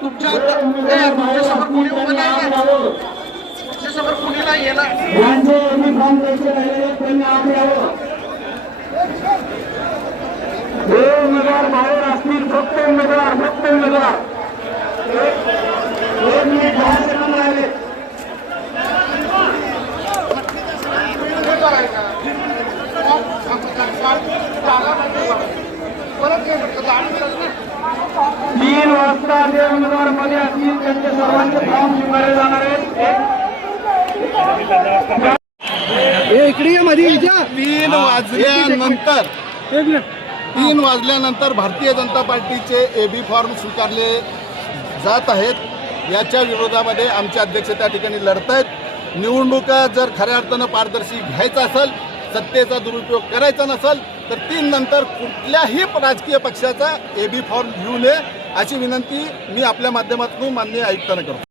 तुमच्यासमोर कोणी उभं नाही, तुमच्यासमोर कोणीला येणार. उमेदवार बाहेर असतील, फक्त उमेदवार तीन वाजता जे उमेदवार मध्ये असतील त्यांचे सर्वांचे फॉर्म स्वीकारले जाणार आहेत. तीन वाजल्यानंतर भारतीय जनता पार्टीचे एबी फॉर्म स्वीकारले जात आहेत. याच्या विरोधामध्ये आमचे अध्यक्ष त्या ठिकाणी लढत आहेत. निवडणुका जर खऱ्या अर्थानं पारदर्शी घ्यायचा असेल, सत्तेचा दुरुपयोग करायचा नसेल तर 3 नंतर कुठल्याही राजकीय पक्षाचा एबी फॉर्म घेऊ नये अशी विनंती मी आपल्या माध्यमातून माननीय आयुक्तांना करतो.